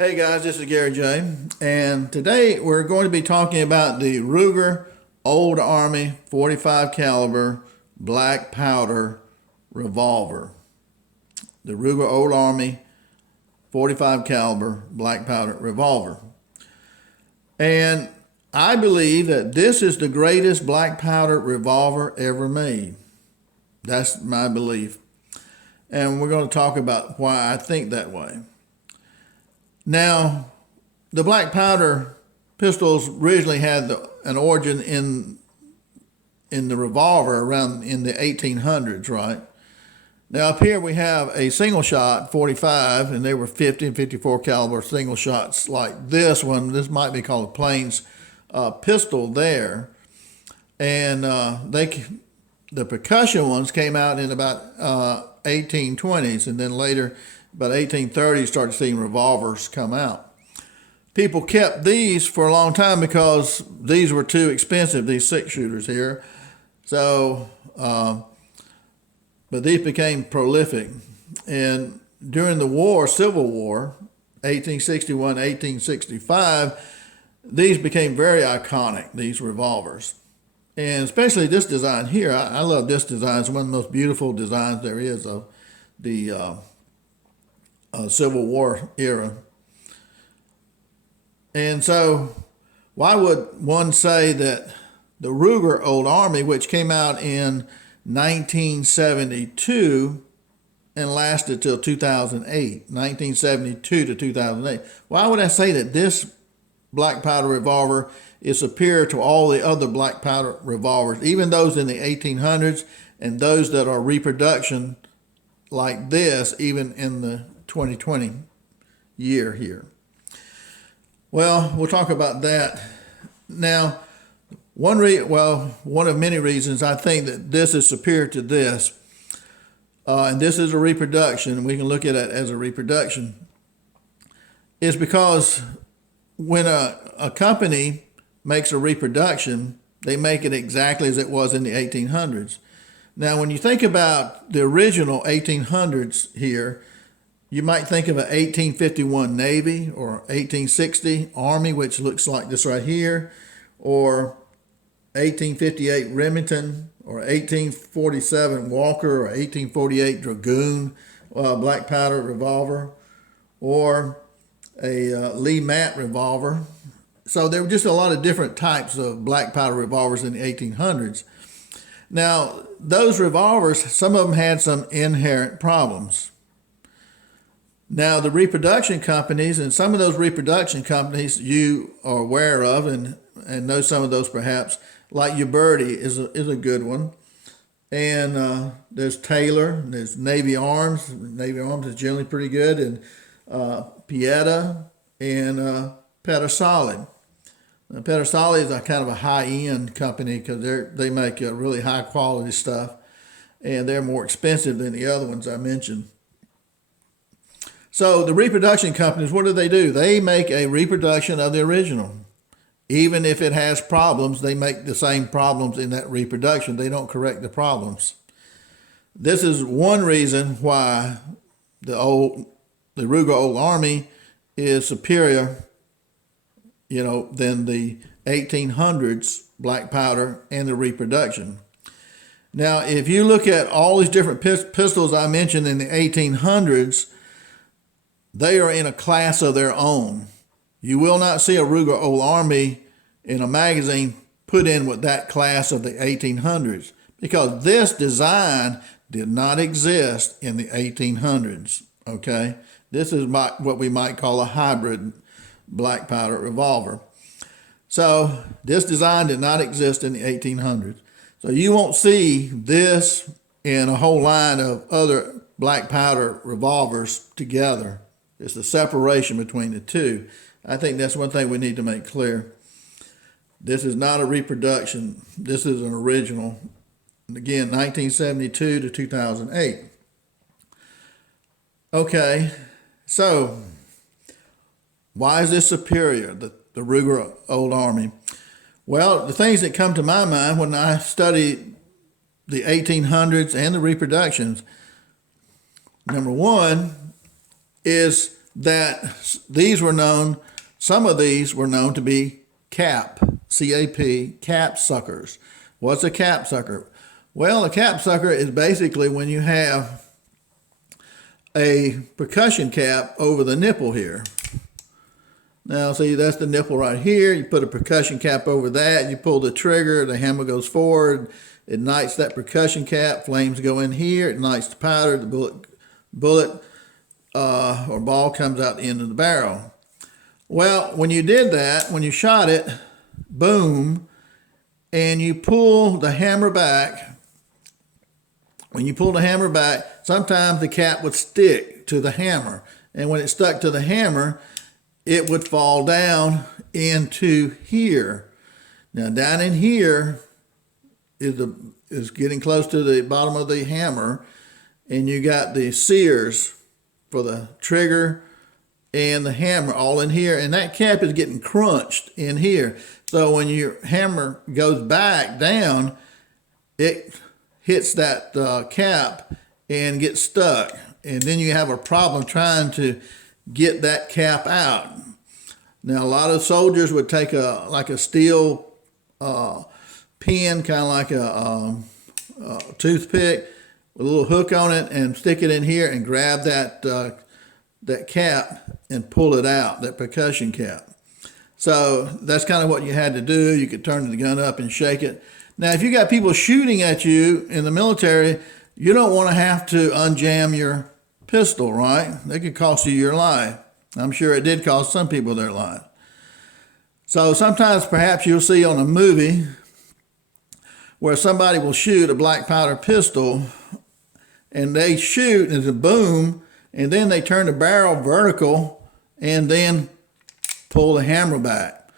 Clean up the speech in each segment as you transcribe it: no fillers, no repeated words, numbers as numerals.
Hey guys, this is Gary J. And today we're going to be talking about the Ruger Old Army 45 caliber black powder revolver. The Ruger Old Army 45 caliber black powder revolver. And I believe that this is the greatest black powder revolver ever made. That's my belief. And we're going to talk about why I think that way. Now, the black powder pistols originally had an origin in the revolver around in the 1800s, right? Now up here we have a single shot 45, and they were 50 and 54 caliber single shots like this one. This might be called a plains pistol there, and the percussion ones came out in about 1820s, and then later about 1830s started seeing revolvers come out. People kept these for a long time because these were too expensive, these 6-shooters here. So, but these became prolific. And during the war, Civil War, 1861, 1865, these became very iconic, these revolvers. And especially this design here. I love this design. It's one of the most beautiful designs there is of the Civil War era. And so why would one say that the Ruger Old Army, which came out in 1972 and lasted till 2008, 1972 to 2008, why would I say that this black powder revolver is superior to all the other black powder revolvers, even those in the 1800s and those that are reproduction like this, even in the 2020 year here? Well, we'll talk about that. Now, one of many reasons I think that this is superior to this, and this is a reproduction, and we can look at it as a reproduction, is because when a company makes a reproduction, they make it exactly as it was in the 1800s. Now, when you think about the original 1800s here, you might think of an 1851 Navy or 1860 Army, which looks like this right here, or 1858 Remington, or 1847 Walker, or 1848 Dragoon black powder revolver, or a Lee Matt revolver. So there were just a lot of different types of black powder revolvers in the 1800s. Now, those revolvers, some of them had some inherent problems. Now, the reproduction companies, and some of those reproduction companies you are aware of and know some of those perhaps, like Uberti is a good one. And there's Taylor, there's Navy Arms. Navy Arms is generally pretty good. And Pieta and Pedersoli. Now, Pedersoli is a kind of a high-end company because they make really high-quality stuff. And they're more expensive than the other ones I mentioned. So the reproduction companies, what do? They make a reproduction of the original. Even if it has problems, they make the same problems in that reproduction. They don't correct the problems. This is one reason why the Ruger Old Army is superior, than the 1800s black powder and the reproduction. Now, if you look at all these different pistols I mentioned in the 1800s, they are in a class of their own. You will not see a Ruger Old Army in a magazine put in with that class of the 1800s because this design did not exist in the 1800s, okay? This is what we might call a hybrid black powder revolver. So this design did not exist in the 1800s. So you won't see this in a whole line of other black powder revolvers together. It's the separation between the two. I think that's one thing we need to make clear. This is not a reproduction. This is an original. Again, 1972 to 2008. Okay, so why is this superior, the Ruger Old Army? Well, the things that come to my mind when I study the 1800s and the reproductions, number one is that these were known, some of these were known to be cap, C-A-P, cap suckers. What's a cap sucker? Well, a cap sucker is basically when you have a percussion cap over the nipple here. Now, see, that's the nipple right here. You put a percussion cap over that. You pull the trigger. The hammer goes forward. It ignites that percussion cap. Flames go in here. It ignites the powder. The bullet or ball comes out the end of the barrel. Well, when you did that, when you shot it, boom, and you pull the hammer back. When you pull the hammer back, sometimes the cap would stick to the hammer. And when it stuck to the hammer, it would fall down into here. Now, down in here is getting close to the bottom of the hammer, and you got the sears for the trigger and the hammer all in here, and that cap is getting crunched in here. So when your hammer goes back down, it hits that cap and gets stuck, and then you have a problem trying to get that cap out. Now, a lot of soldiers would take a steel pin, kind of like a toothpick with a little hook on it, and stick it in here and grab that cap and pull it out, that percussion cap. So that's kind of what you had to do. You could turn the gun up and shake it. Now, if you got people shooting at you in the military, you don't want to have to unjam your pistol, right? They could cost you your life. I'm sure it did cost some people their life. So sometimes perhaps you'll see on a movie where somebody will shoot a black powder pistol, and they shoot and it's a boom, and then they turn the barrel vertical and then pull the hammer back.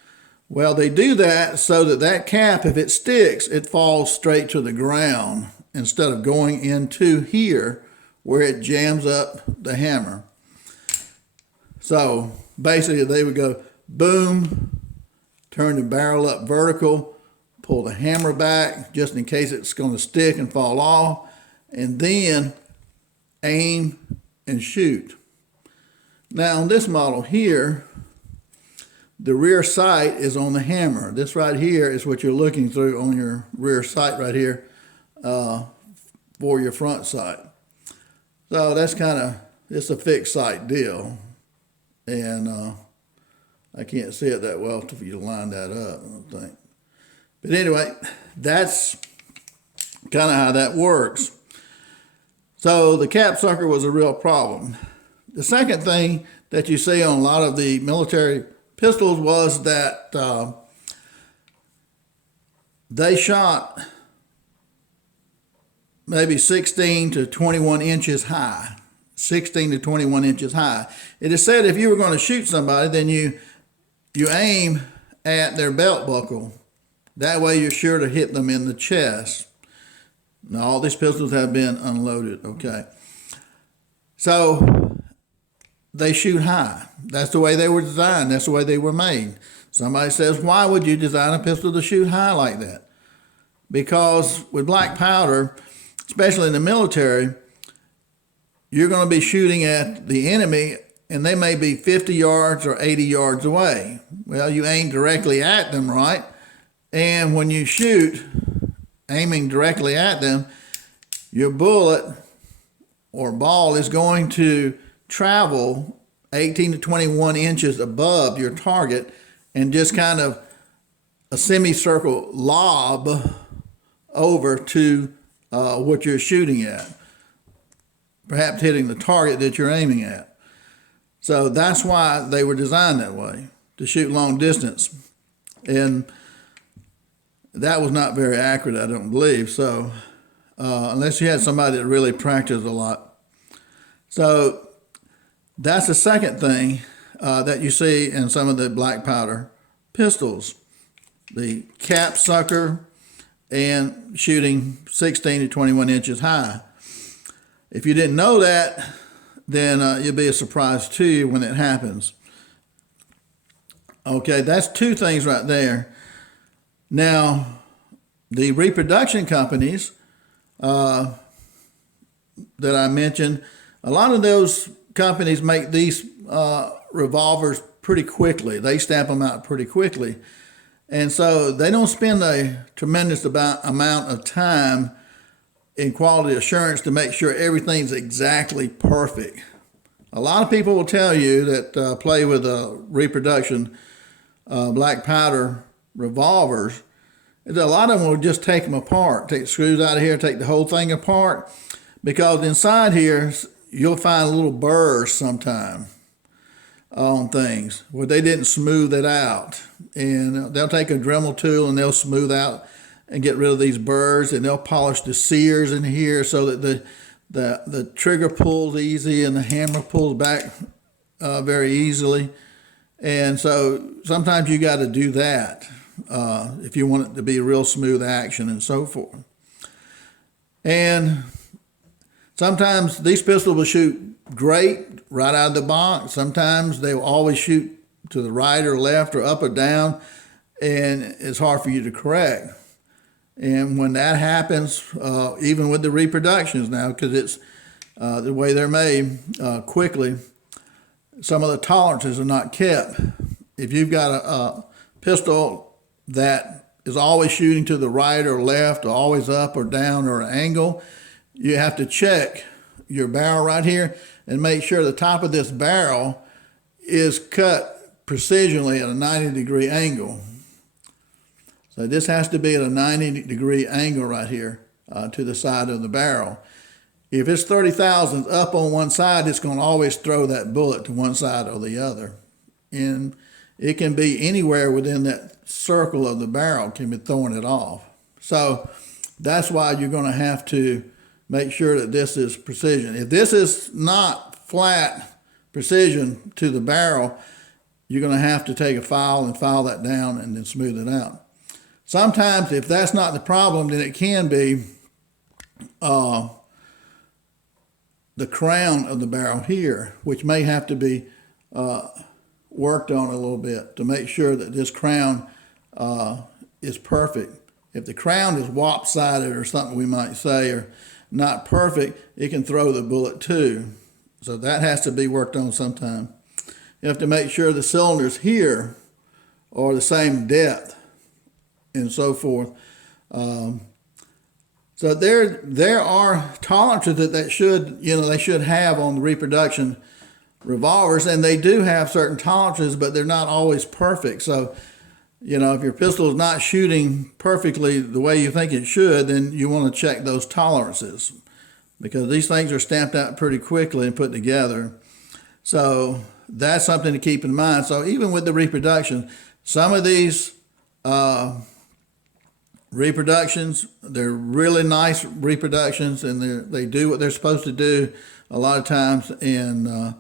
Well, they do that so that that cap, if it sticks, it falls straight to the ground instead of going into here where it jams up the hammer. So basically they would go boom, turn the barrel up vertical, pull the hammer back just in case it's going to stick and fall off, and then aim and shoot. Now on this model here, the rear sight is on the hammer. This right here is what you're looking through on your rear sight right here for your front sight. So that's it's a fixed sight deal. And I can't see it that well if you line that up, I don't think. But anyway, that's kind of how that works. So the cap sucker was a real problem. The second thing that you see on a lot of the military pistols was that they shot maybe 16 to 21 inches high. 16 to 21 inches high. It is said if you were going to shoot somebody, then you aim at their belt buckle. That way you're sure to hit them in the chest. Now, all these pistols have been unloaded, okay? So they shoot high. That's the way they were designed. That's the way they were made. Somebody says, why would you design a pistol to shoot high like that? Because with black powder, especially in the military, you're going to be shooting at the enemy, and they may be 50 yards or 80 yards away. Well, you aim directly at them, right? And when you shoot, aiming directly at them, your bullet or ball is going to travel 18 to 21 inches above your target and just kind of a semicircle lob over to what you're shooting at, perhaps hitting the target that you're aiming at. So that's why they were designed that way, to shoot long distance. And that was not very accurate, I don't believe. So unless you had somebody that really practiced a lot. So that's the second thing that you see in some of the black powder pistols. The cap sucker and shooting 16 to 21 inches high. If you didn't know that, then it'll be a surprise to you when it happens. Okay, that's two things right there. Now, the reproduction companies that I mentioned, a lot of those companies make these revolvers pretty quickly. They stamp them out pretty quickly. And so they don't spend a tremendous amount of time in quality assurance to make sure everything's exactly perfect. A lot of people will tell you that play with Reproduction black powder revolvers, a lot of them will just take them apart, take the screws out of here, take the whole thing apart, because inside here you'll find little burrs sometime on things where they didn't smooth it out. And they'll take a Dremel tool and they'll smooth out and get rid of these burrs, and they'll polish the sears in here so that the trigger pulls easy and the hammer pulls back very easily. And so sometimes you got to do that if you want it to be a real smooth action and so forth. And sometimes these pistols will shoot great right out of the box. Sometimes they will always shoot to the right or left or up or down, and it's hard for you to correct. And when that happens, even with the reproductions now, because it's the way they're made quickly, some of the tolerances are not kept. If you've got a pistol that is always shooting to the right or left or always up or down or an angle, you have to check your barrel right here and make sure the top of this barrel is cut precisionally at a 90-degree angle. So this has to be at a 90-degree angle right here to the side of the barrel. If it's 30 thousandths up on one side, it's going to always throw that bullet to one side or the other. And it can be anywhere within that circle of the barrel can be throwing it off. So that's why you're going to have to make sure that this is precision. If this is not flat precision to the barrel, you're going to have to take a file and file that down and then smooth it out. Sometimes if that's not the problem, then it can be the crown of the barrel here, which may have to be worked on a little bit to make sure that this crown is perfect. If the crown is lopsided or something we might say, or not perfect, it can throw the bullet too. So that has to be worked on sometime. You have to make sure the cylinders here are the same depth and so forth. So there are tolerances that they should have on the Reproduction revolvers, and they do have certain tolerances, but they're not always perfect. So, if your pistol is not shooting perfectly the way you think it should, then you want to check those tolerances, because these things are stamped out pretty quickly and put together. So that's something to keep in mind. So even with the Reproduction, some of these reproductions, they're really nice reproductions, and they do what they're supposed to do a lot of times, and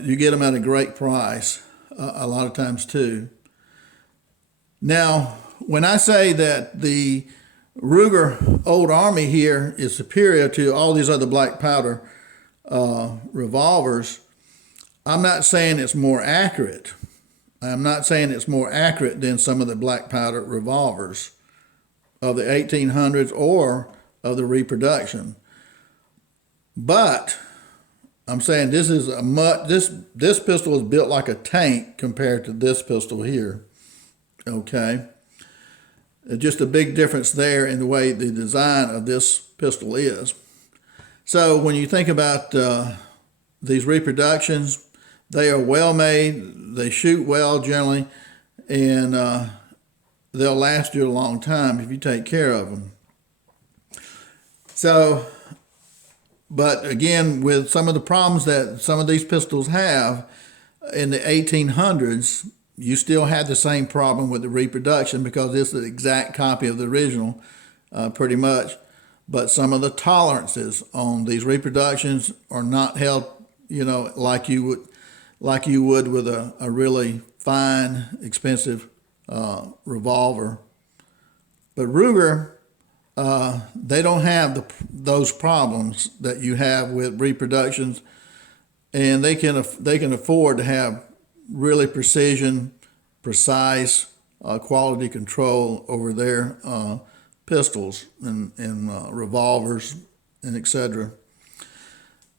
you get them at a great price a lot of times too. Now, when I say that the Ruger Old Army here is superior to all these other black powder revolvers, I'm not saying it's more accurate. I'm not saying it's more accurate than some of the black powder revolvers of the 1800s or of the Reproduction. But I'm saying this is this pistol is built like a tank compared to this pistol here. Okay. Just a big difference there in the way the design of this pistol is. So when you think about these Reproductions, they are well made, they shoot well generally, and they'll last you a long time if you take care of them. So, but again, with some of the problems that some of these pistols have in the 1800s, you still had the same problem with the Reproduction, because it's the exact copy of the original, pretty much. But some of the tolerances on these Reproductions are not held, like you would with a really fine, expensive revolver. But Ruger, they don't have those problems that you have with Reproductions, and they can afford to have really precise quality control over their pistols and revolvers and etc.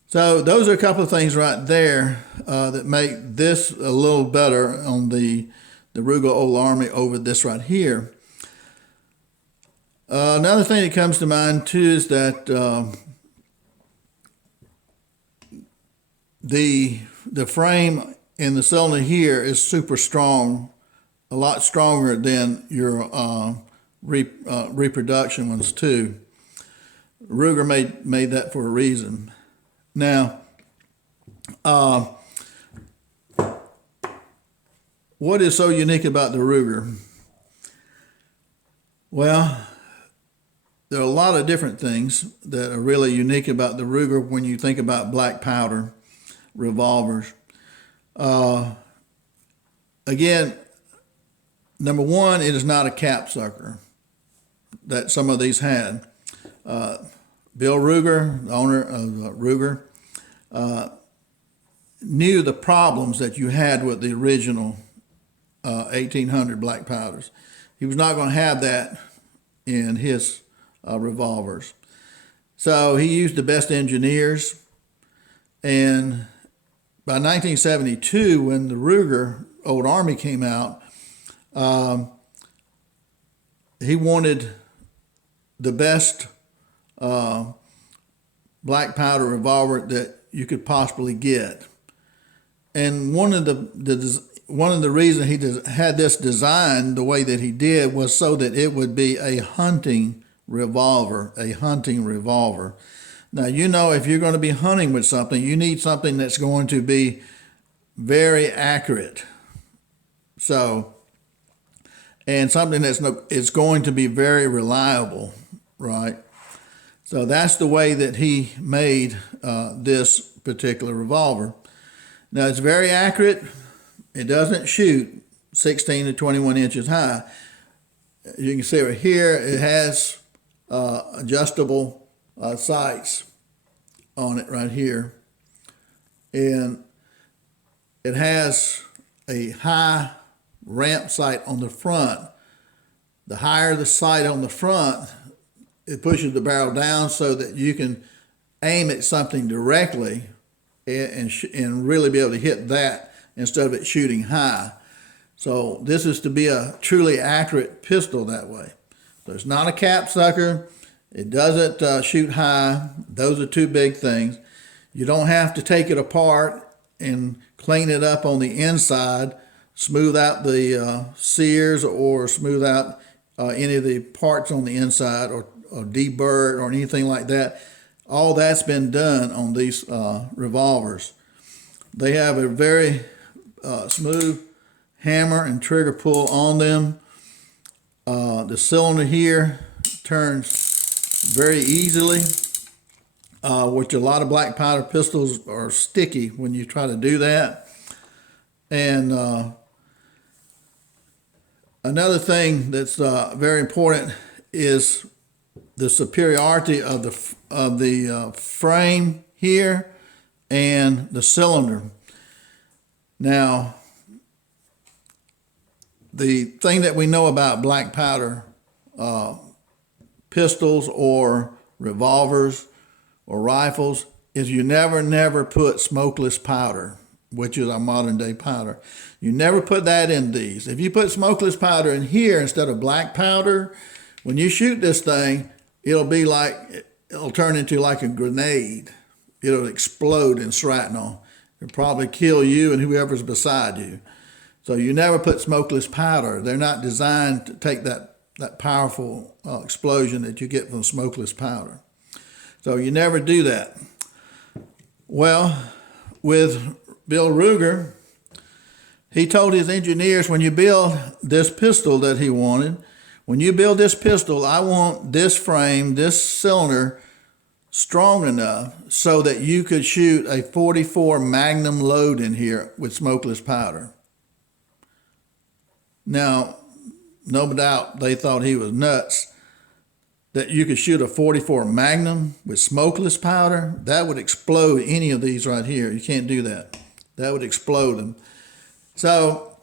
So those are a couple of things right there that make this a little better on the Ruger Old Army over this right here. Another thing that comes to mind too is that the frame in the cylinder here is super strong, a lot stronger than your Reproduction ones too. Ruger made that for a reason. Now, what is so unique about the Ruger? Well, there are a lot of different things that are really unique about the Ruger when you think about black powder revolvers. Again, number one, it is not a cap sucker that some of these had. Bill Ruger, the owner of Ruger, knew the problems that you had with the original 1800 black powders. He was not going to have that in his revolvers. So he used the best engineers. And by 1972, when the Ruger Old Army came out, he wanted the best black powder revolver that you could possibly get. And one of the reasons he had this designed the way that he did was so that it would be a hunting revolver. Now, you know, if you're going to be hunting with something, you need something that's going to be very accurate. So, and something it's going to be very reliable, right? So that's the way that he made this particular revolver. Now, it's very accurate. It doesn't shoot 16 to 21 inches high. You can see right here, it has adjustable sights on it right here. And it has a high ramp sight on the front. The higher the sight on the front, it pushes the barrel down so that you can aim at something directly and really be able to hit that instead of it shooting high. So this is to be a truly accurate pistol that way. So it's not a cap sucker. It doesn't shoot high. Those are two big things. You don't have to take it apart and clean it up on the inside, smooth out the sears or smooth out any of the parts on the inside or deburr or anything like that. All that's been done on these revolvers. They have a very smooth hammer and trigger pull on them. The cylinder here turns very easily, which a lot of black powder pistols are sticky when you try to do that. And another thing that's very important is the superiority of the frame here and the cylinder. Now, the thing that we know about black powder pistols or revolvers or rifles is you never put smokeless powder, which is our modern day powder. You never put that in these. If you put smokeless powder in here instead of black powder, when you shoot this thing, it'll turn into like a grenade. It'll explode in shrapnel. It'll probably kill you and whoever's beside you. So you never put smokeless powder. They're not designed to take that powerful explosion that you get from smokeless powder. So you never do that. Well, with Bill Ruger, he told his engineers, when you build this pistol that he wanted, when you build this pistol, I want this frame, this cylinder, strong enough so that you could shoot a 44 Magnum load in here with smokeless powder. Now, no doubt they thought he was nuts that you could shoot a 44 Magnum with smokeless powder. That would explode any of these right here. You can't do that. That would explode them. So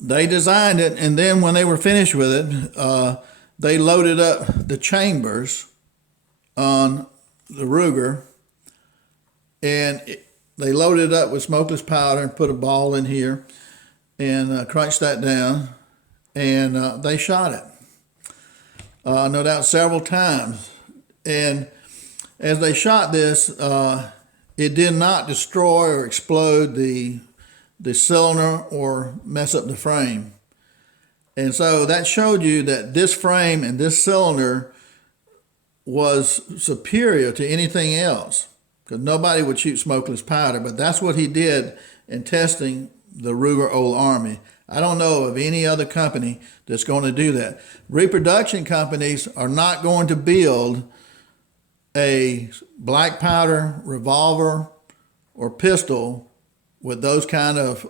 they designed it, and then when they were finished with it, they loaded up the chambers on the Ruger and they loaded it up with smokeless powder and put a ball in here and crunched that down, and they shot it. No doubt several times. And as they shot this, it did not destroy or explode the cylinder or mess up the frame. And so that showed you that this frame and this cylinder was superior to anything else, because nobody would shoot smokeless powder. But that's what he did in testing the Ruger Old Army. I don't know of any other company that's going to do that. Reproduction companies are not going to build a black powder revolver or pistol with those kind of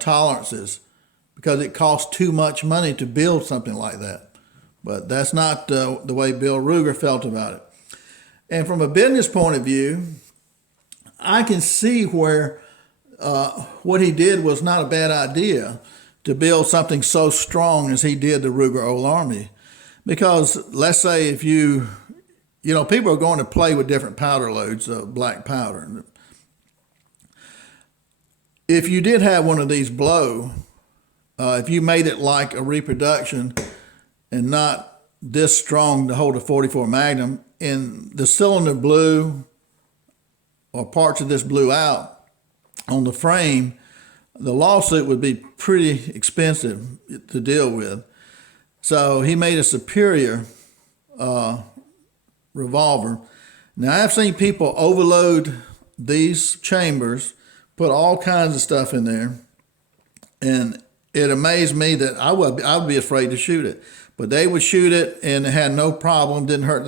tolerances, because it costs too much money to build something like that. But that's not the way Bill Ruger felt about it. And from a business point of view, I can see where what he did was not a bad idea, to build something so strong as he did the Ruger Old Army. Because let's say if you know, people are going to play with different powder loads of black powder. If you did have one of these blow, if you made it like a Reproduction and not this strong to hold a 44 Magnum, and the cylinder blew or parts of this blew out on the frame, the lawsuit would be pretty expensive to deal with. So he made a superior revolver. Now, I've seen people overload these chambers, put all kinds of stuff in there, and it amazed me that I would be afraid to shoot it. But they would shoot it, and it had no problem, didn't hurt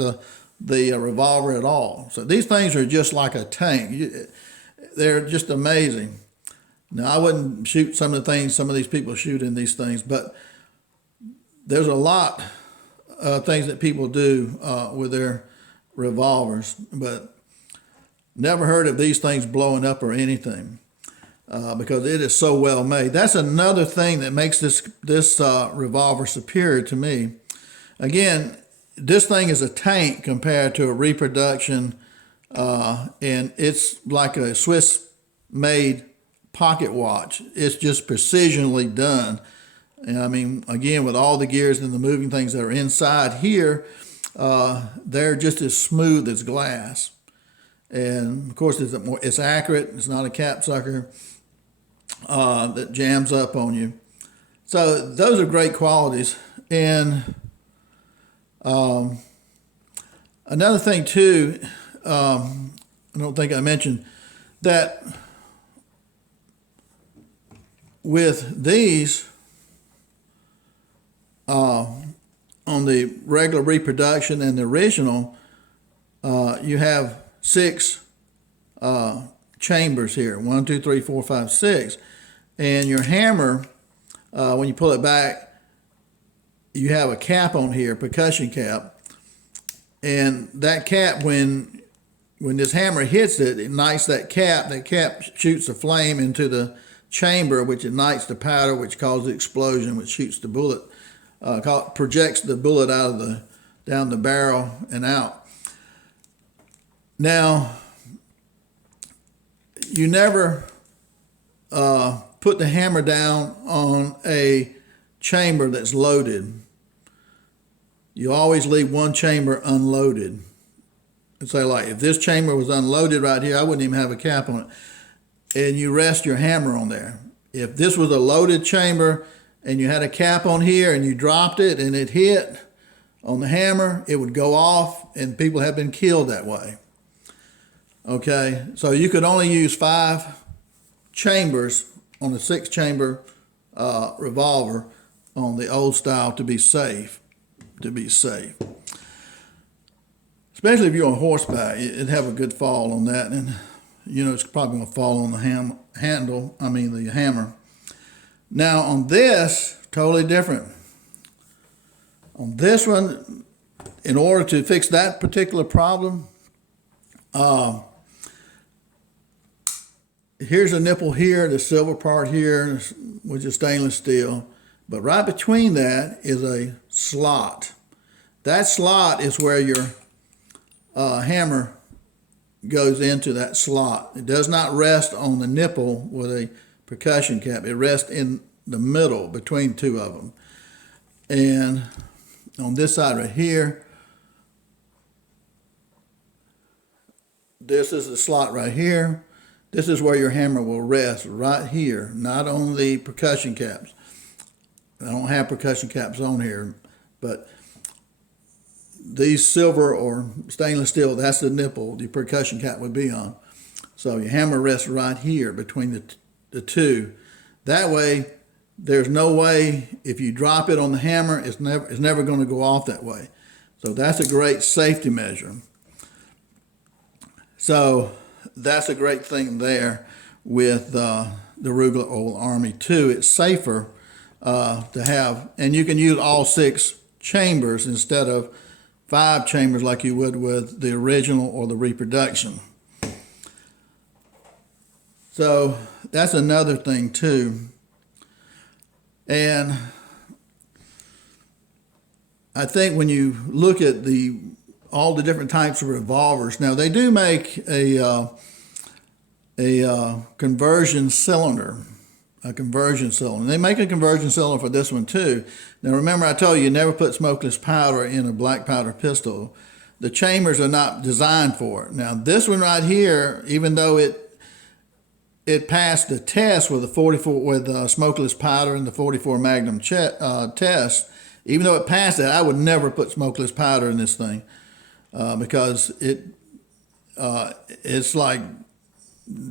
the revolver at all. So these things are just like a tank. They're just amazing. Now, I wouldn't shoot some of the things some of these people shoot in these things, but there's a lot of things that people do with their revolvers, but never heard of these things blowing up or anything, because it is so well made. That's another thing that makes this revolver superior to me. Again, this thing is a tank compared to a Reproduction, and it's like a Swiss-made pocket watch. It's just precisionally done. And I mean, again, with all the gears and the moving things that are inside here, they're just as smooth as glass. And of course, it's accurate. It's not a cap sucker that jams up on you. So those are great qualities. And another thing too, I don't think I mentioned that with these, on the regular Reproduction and the original, you have 6 chambers here. 1, 2, 3, 4, 5, 6. And your hammer, when you pull it back, you have a cap on here, percussion cap. And that cap, when this hammer hits it, it ignites that cap. That cap shoots a flame into the chamber, which ignites the powder, which causes the explosion, which shoots the bullet, projects the bullet down the barrel and out. Now, you never put the hammer down on a chamber that's loaded. You always leave one chamber unloaded. And so, like, if this chamber was unloaded right here, I wouldn't even have a cap on it. And you rest your hammer on there. If this was a loaded chamber and you had a cap on here and you dropped it and it hit on the hammer, it would go off, and people have been killed that way. Okay, so you could only use 5 chambers on the 6-chamber revolver on the old style to be safe. Especially if you're on horseback, it'd have a good fall on that, and you know it's probably going to fall on the the hammer. Now on this, totally different. On this one, in order to fix that particular problem, here's a nipple here, the silver part here, which is stainless steel. But right between that is a slot. That slot is where your hammer goes into that slot. It does not rest on the nipple with a percussion cap. It rests in the middle between two of them. And on this side right here, this is the slot right here. This is where your hammer will rest, right here, not on the percussion caps. I don't have percussion caps on here, but these silver or stainless steel, that's the nipple the percussion cap would be on. So your hammer rests right here between the two. That way, there's no way if you drop it on the hammer, it's never going to go off that way. So that's a great safety measure. So that's a great thing there with the Ruger Old Army 2. It's safer to have, and you can use all 6 chambers instead of 5 chambers like you would with the original or the Reproduction. So that's another thing too. And I think when you look at all the different types of revolvers, now they do make a conversion cylinder. A conversion cylinder. They make a conversion cylinder for this one too. Now remember, I told you never put smokeless powder in a black powder pistol. The chambers are not designed for it. Now this one right here, even though it passed the test with the 44 with smokeless powder and the 44 Magnum test, even though it passed that, I would never put smokeless powder in this thing because it's like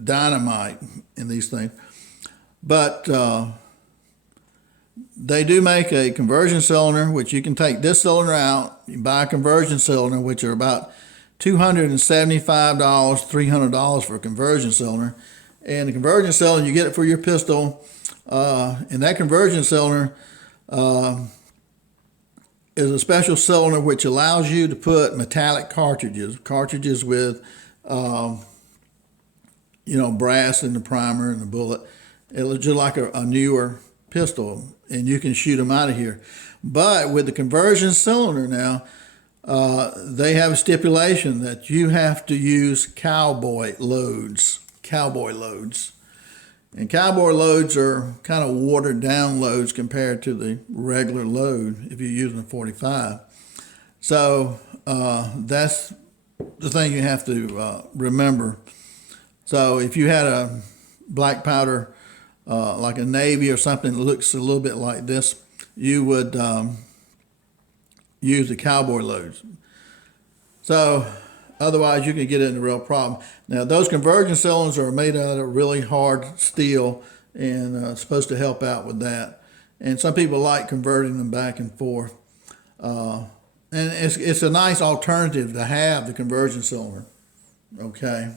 dynamite in these things. But they do make a conversion cylinder, which you can take this cylinder out. You buy a conversion cylinder, which are about $275, $300 for a conversion cylinder. And the conversion cylinder, you get it for your pistol. And that conversion cylinder is a special cylinder which allows you to put metallic cartridges with, brass in the primer and the bullet. It looks just like a newer pistol, and you can shoot them out of here. But with the conversion cylinder now, they have a stipulation that you have to use cowboy loads. And cowboy loads are kind of watered down loads compared to the regular load if you're using a 45. So that's the thing you have to remember. So if you had a black powder like a Navy or something that looks a little bit like this, you would use the cowboy loads. So otherwise you can get into a real problem. Now those conversion cylinders are made out of really hard steel and supposed to help out with that. And some people like converting them back and forth. And it's a nice alternative to have the conversion cylinder. Okay.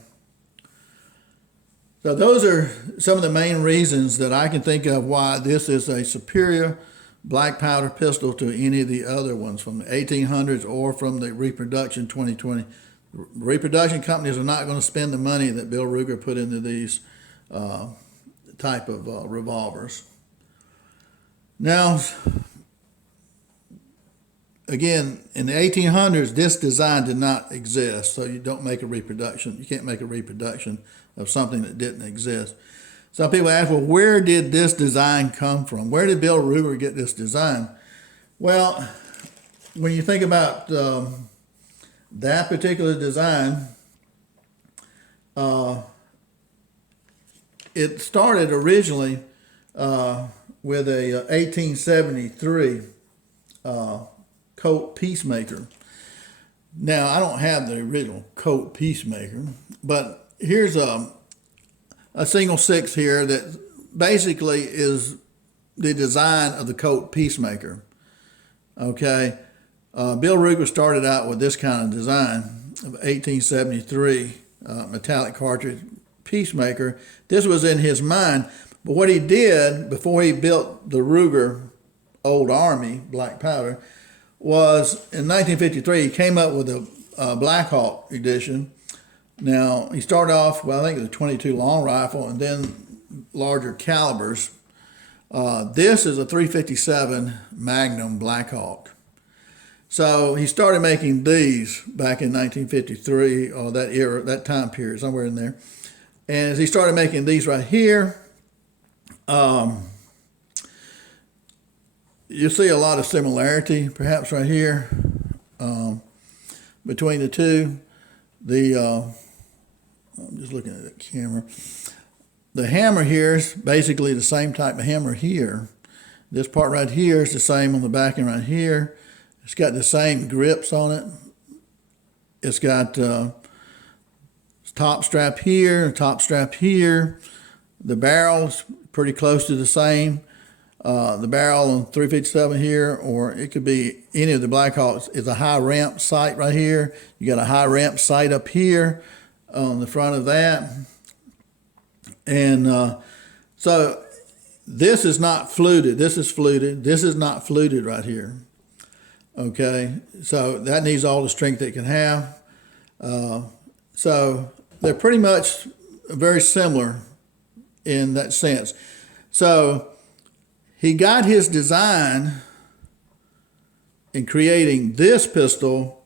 So those are some of the main reasons that I can think of why this is a superior black powder pistol to any of the other ones from the 1800s or from the Reproduction 2020. Reproduction companies are not going to spend the money that Bill Ruger put into these type of revolvers. Now, again, in the 1800s, this design did not exist, so you don't make a reproduction. You can't make a reproduction of something that didn't exist. Some people ask, well, where did this design come from? Where did Bill Ruger get this design? Well, when you think about that particular design, it started originally with a 1873 Colt Peacemaker. Now, I don't have the original Colt Peacemaker, but here's a single 6 here that basically is the design of the Colt Peacemaker. Okay, Bill Ruger started out with this kind of design of 1873 metallic cartridge Peacemaker. This was in his mind, but what he did before he built the Ruger Old Army black powder was in 1953 he came up with a Black Hawk edition. Now, he started off, I think it was a 22 long rifle and then larger calibers. This is a .357 Magnum Black Hawk. So he started making these back in 1953, or that era, that time period, somewhere in there. And as he started making these right here, you see a lot of similarity, perhaps right here, between the two. I'm just looking at the camera. The hammer here is basically the same type of hammer here. This part right here is the same on the back and right here. It's got the same grips on it. It's got top strap here, top strap here. The barrel's pretty close to the same. The barrel on 357 here, or it could be any of the Blackhawks, is a high ramp sight right here. You got a high ramp sight up here on the front of that. And so this is not fluted. This is fluted. This is not fluted right here. Okay, so that needs all the strength it can have. So they're pretty much very similar in that sense. So he got his design in creating this pistol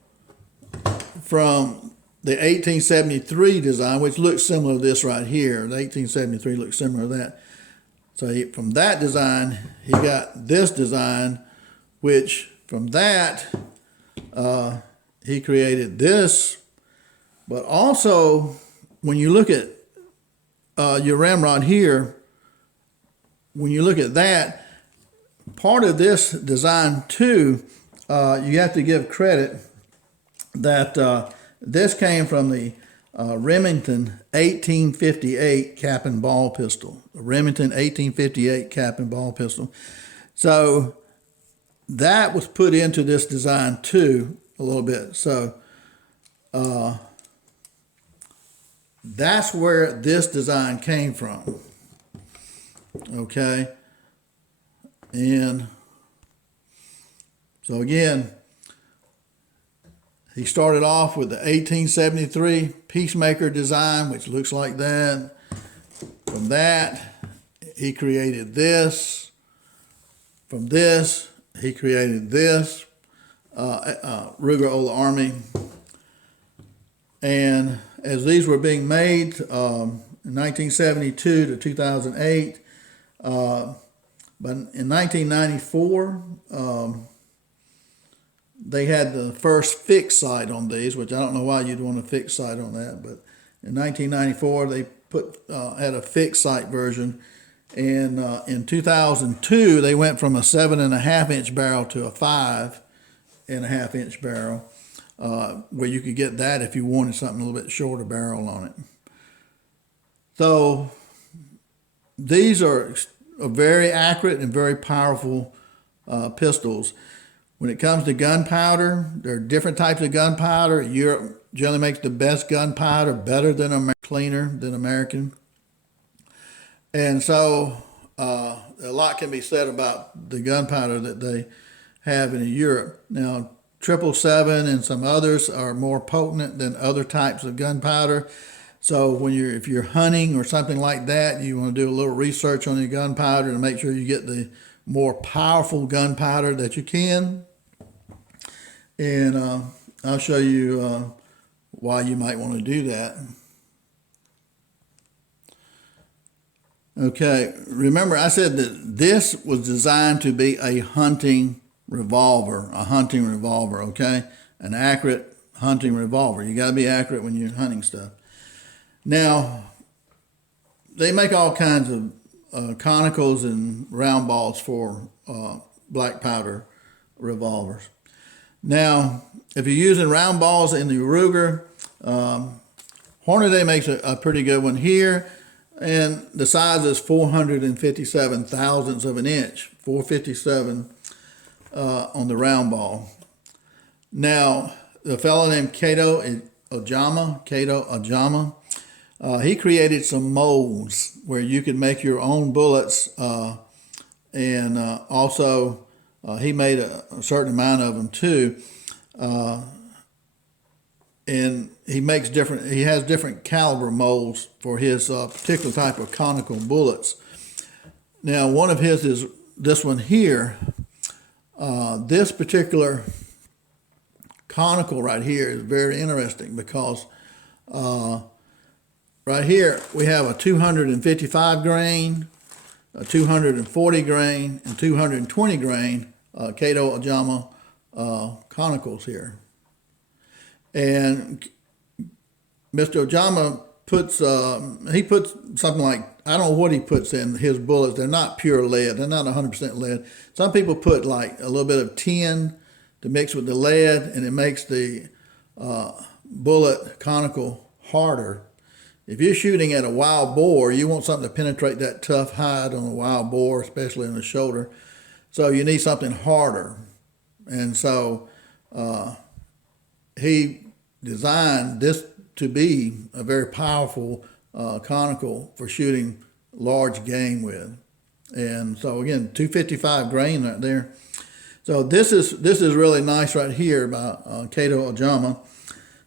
from the 1873 design, which looks similar to this right here. The 1873 looks similar to that. So from that design, he got this design, which from that, he created this. But also, when you look at your ramrod here, when you look at that, part of this design too, you have to give credit that this came from the Remington 1858 cap and ball pistol. The Remington 1858 cap and ball pistol. So that was put into this design too a little bit. So that's where this design came from. Okay. And so again, he started off with the 1873 Peacemaker design, which looks like that. From that, he created this. From this, he created this, Ruger Old Army. And as these were being made in 1972 to 2008, but in 1994, they had the first fixed sight on these, which I don't know why you'd want a fixed sight on that, but in 1994 they had a fixed sight version, and in 2002 they went from a 7.5 inch barrel to a 5.5 inch barrel, where you could get that if you wanted something a little bit shorter barrel on it. So these are very accurate and very powerful pistols. When it comes to gunpowder, there are different types of gunpowder. Europe generally makes the best gunpowder, better than cleaner than American. And so a lot can be said about the gunpowder that they have in Europe. Now, 777 and some others are more potent than other types of gunpowder. So if you're hunting or something like that, you want to do a little research on your gunpowder to make sure you get the more powerful gunpowder that you can. And I'll show you why you might want to do that. Okay, remember I said that this was designed to be a hunting revolver, okay? An accurate hunting revolver. You got to be accurate when you're hunting stuff. Now, they make all kinds of conicals and round balls for black powder revolvers. Now, if you're using round balls in the Ruger, Hornady makes a pretty good one here, and the size is 457 thousandths of an inch, 457 on the round ball. Now, the fellow named Kato Ojama, he created some molds where you could make your own bullets, and also he made a certain amount of them too. And he has different caliber molds for his particular type of conical bullets. Now, one of his is this one here. This particular conical right here is very interesting because right here we have a 255 grain, a 240 grain, and 220 grain Kato Ojama conicals here. And Mr. Ojama puts something like, I don't know what he puts in his bullets. They're not pure lead. They're not 100% lead. Some people put like a little bit of tin to mix with the lead, and it makes the bullet conical harder. If you're shooting at a wild boar, you want something to penetrate that tough hide on a wild boar, especially in the shoulder. So you need something harder. And so he designed this to be a very powerful conical for shooting large game with. And so again, 255 grain right there. So this is really nice right here by Kato Ojama.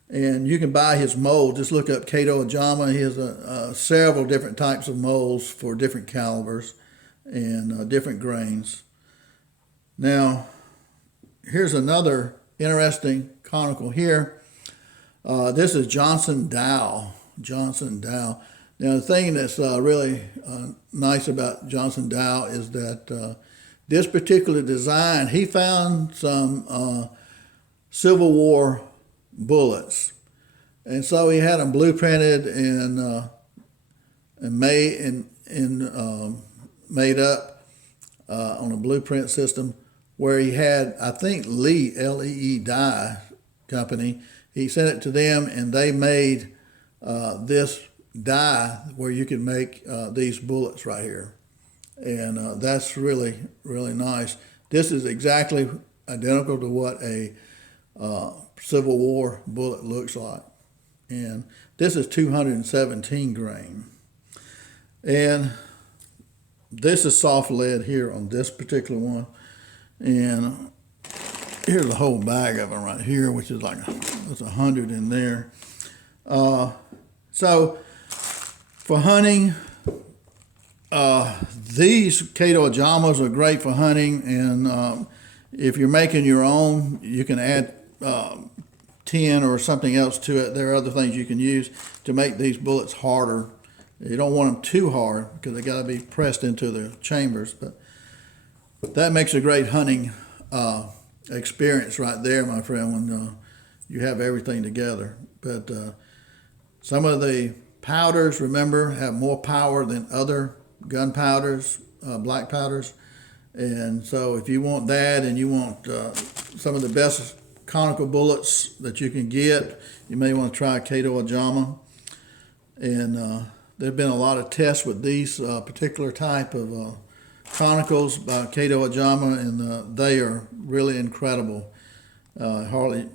And you can buy his mold. Just look up Kato Ojama. He has several different types of molds for different calibers and different grains. Now, here's another interesting conical here. This is Johnson Dow. Johnson Dow. Now, the thing that's really nice about Johnson Dow is that this particular design, he found some Civil War bullets, and so he had them blueprinted and made up on a blueprint system, where he had, I think, Lee, L-E-E Die Company. He sent it to them, and they made this die where you can make these bullets right here. And that's really, really nice. This is exactly identical to what a Civil War bullet looks like. And this is 217 grain. And this is soft lead here on this particular one. And here's a whole bag of them right here, which is like there's 100 in there. So for hunting, these Kato Ojamas are great for hunting, and if you're making your own, you can add tin or something else to it. There are other things you can use to make these bullets harder. You don't want them too hard because they got to be pressed into the chambers, but that makes a great hunting experience right there, my friend, when you have everything together. But some of the powders, remember, have more power than other gunpowders, black powders. And so if you want that and you want some of the best conical bullets that you can get, you may want to try Kato Ojama. And there have been a lot of tests with these particular type of conicals by Kato Ojama, and they are really incredible. Hardly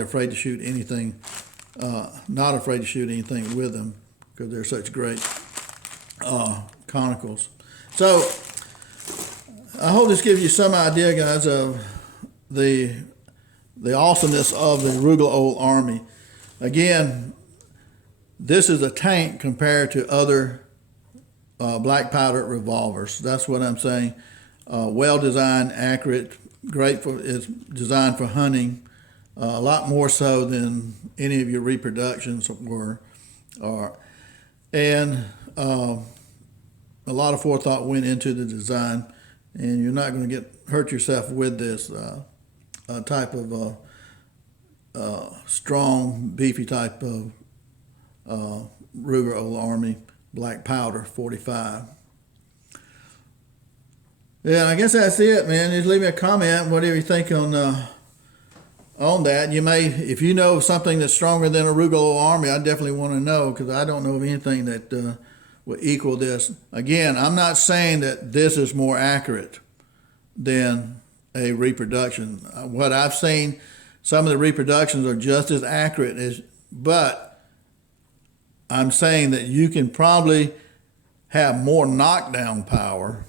afraid to shoot anything, not afraid to shoot anything with them because they're such great conicals. So I hope this gives you some idea, guys, of the awesomeness of the Ruger Old Army. Again, this is a tank compared to other black powder revolvers. That's what I'm saying. Well designed, accurate, great for. It's designed for hunting. A lot more so than any of your reproductions were, and a lot of forethought went into the design. And you're not going to hurt yourself with this type of strong, beefy type of Ruger Old Army black powder 45. Yeah, I guess that's it, man. Just leave me a comment, whatever you think on that. You may, if you know of something that's stronger than a Ruger Old Army, I definitely want to know, because I don't know of anything that will equal this. Again, I'm not saying that this is more accurate than a reproduction. What I've seen, some of the reproductions are just as accurate but I'm saying that you can probably have more knockdown power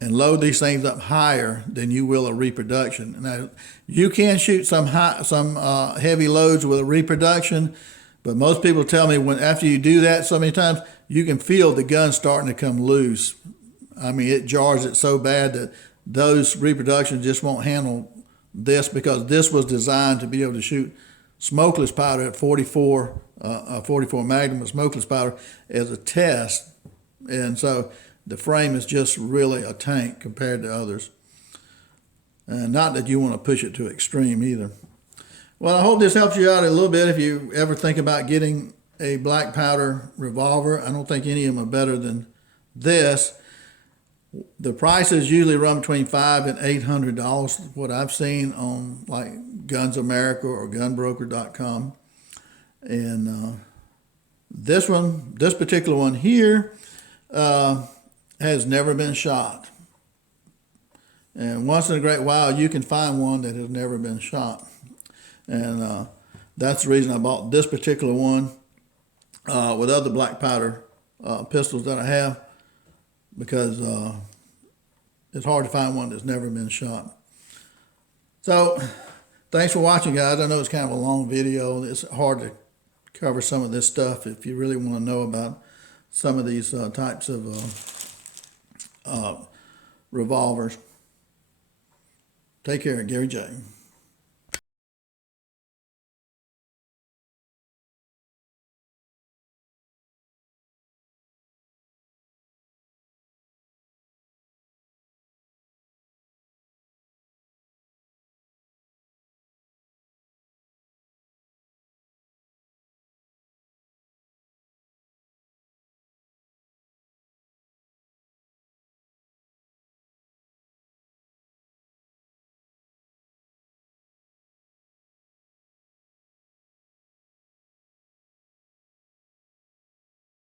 and load these things up higher than you will a reproduction. Now, you can shoot some heavy loads with a reproduction, but most people tell me after you do that so many times, you can feel the gun starting to come loose. I mean, it jars it so bad that those reproductions just won't handle this, because this was designed to be able to shoot smokeless powder at 44 Magnum with smokeless powder as a test. And so the frame is just really a tank compared to others. And not that you want to push it to extreme either. Well, I hope this helps you out a little bit if you ever think about getting a black powder revolver. I don't think any of them are better than this. The prices usually run between $500 and $800, what I've seen on like Guns America or gunbroker.com. And this particular one here, has never been shot. And once in a great while, you can find one that has never been shot. And that's the reason I bought this particular one with other black powder pistols that I have, because it's hard to find one that's never been shot. So thanks for watching, guys. I know it's kind of a long video. It's hard to cover some of this stuff if you really want to know about some of these types of revolvers. Take care, Gary J.